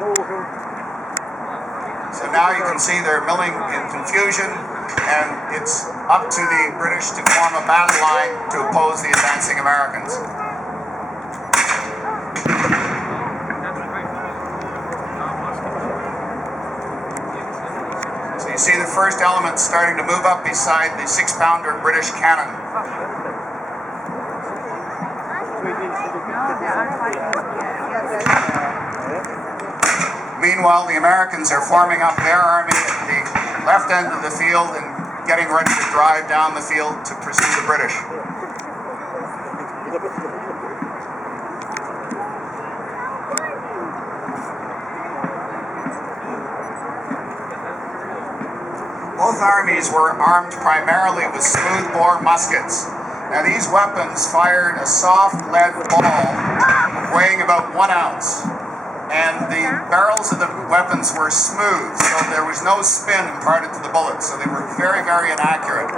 So now you can see they're milling in confusion, and it's up to the British to form a battle line to oppose the advancing Americans. So you see the first elements starting to move up beside the 6-pounder British cannon. Meanwhile, the Americans are forming up their army at the left end of the field and getting ready to drive down the field to pursue the British. Both armies were armed primarily with smooth-bore muskets. Now these weapons fired a soft lead ball weighing about 1 ounce. And the barrels of the weapons were smooth, so there was no spin imparted to the bullets, so they were very, very inaccurate.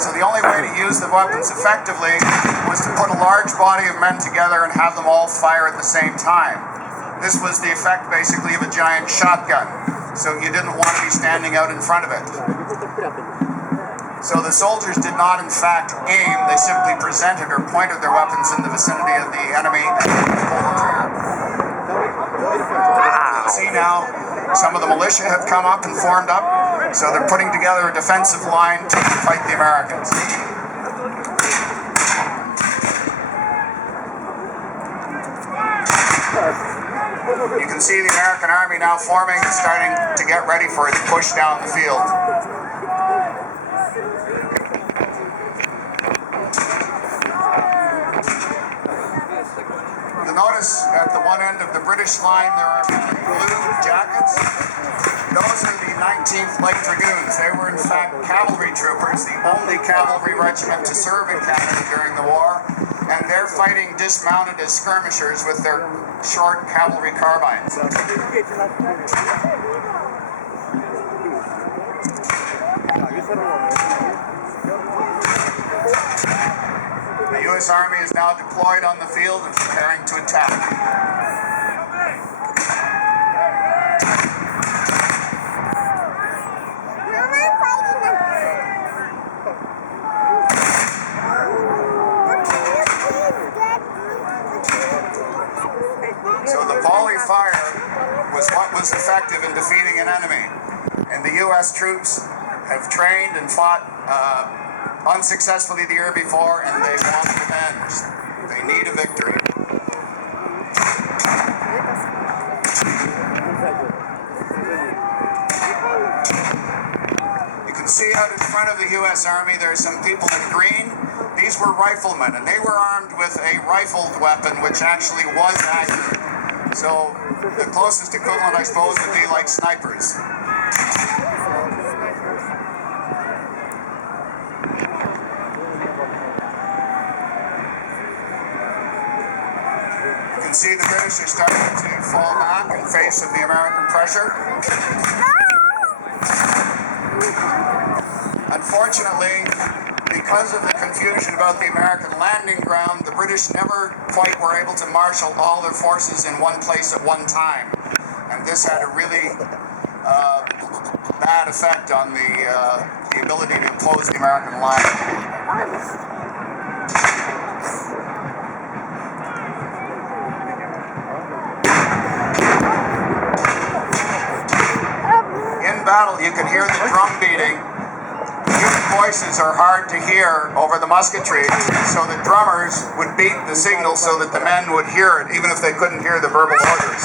So the only way to use the weapons effectively was to put a large body of men together and have them all fire at the same time. This was the effect, basically, of a giant shotgun, so you didn't want to be standing out in front of it. So the soldiers did not, in fact, aim, they simply presented or pointed their weapons in the vicinity of the enemy and pulled the trigger. You see now, some of the militia have come up and formed up, so they're putting together a defensive line to fight the Americans. You can see the American army now forming and starting to get ready for its push down the field. Notice at the one end of the British line there are blue jackets. Those are the 19th Light Dragoons. They were in fact cavalry troopers, the only cavalry regiment to serve in Canada during the war, and they're fighting dismounted as skirmishers with their short cavalry carbines. The U.S. Army is now deployed on the field and preparing to attack. So the volley fire was what was effective in defeating an enemy. And the U.S. troops have trained and fought unsuccessfully the year before, and they want revenge. They need a victory. You can see out in front of the U.S. Army there are some people in green. These were riflemen, and they were armed with a rifled weapon which actually was accurate. So the closest equivalent, I suppose, would be like snipers. See the British are starting to fall back in face of the American pressure. Unfortunately, because of the confusion about the American landing ground, the British never quite were able to marshal all their forces in one place at one time. And this had a really bad effect on the ability to oppose the American line. Battle, you can hear the drum beating. Human voices are hard to hear over the musketry, so the drummers would beat the signal so that the men would hear it, even if they couldn't hear the verbal orders.